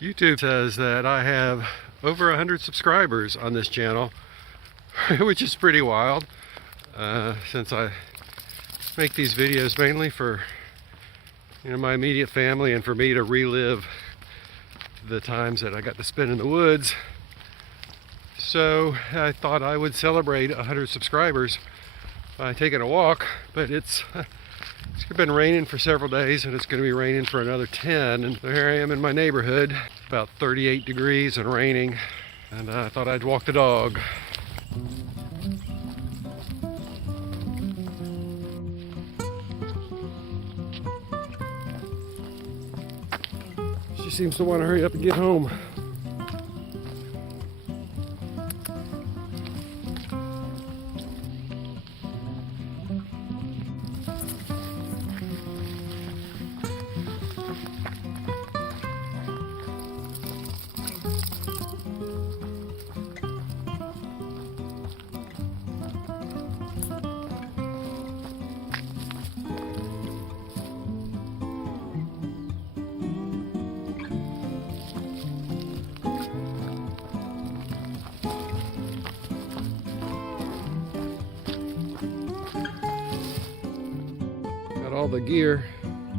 YouTube says that I have over 100 subscribers on this channel, which is pretty wild, since I make these videos mainly for my immediate family and for me to relive the times that I got to spend in the woods. So I thought I would celebrate 100 subscribers by taking a walk, but it's been raining for several days and it's going to be raining for another 10, and here I am in my neighborhood, about 38 degrees and raining, and I thought I'd walk the dog. She seems to want to hurry up and get home. All the gear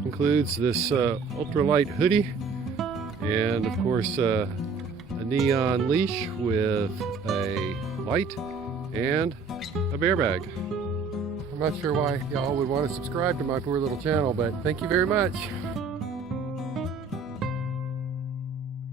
includes this ultralight hoodie and of course a neon leash with a light and a bear bag. I'm not sure why y'all would want to subscribe to my poor little channel, but thank you very much.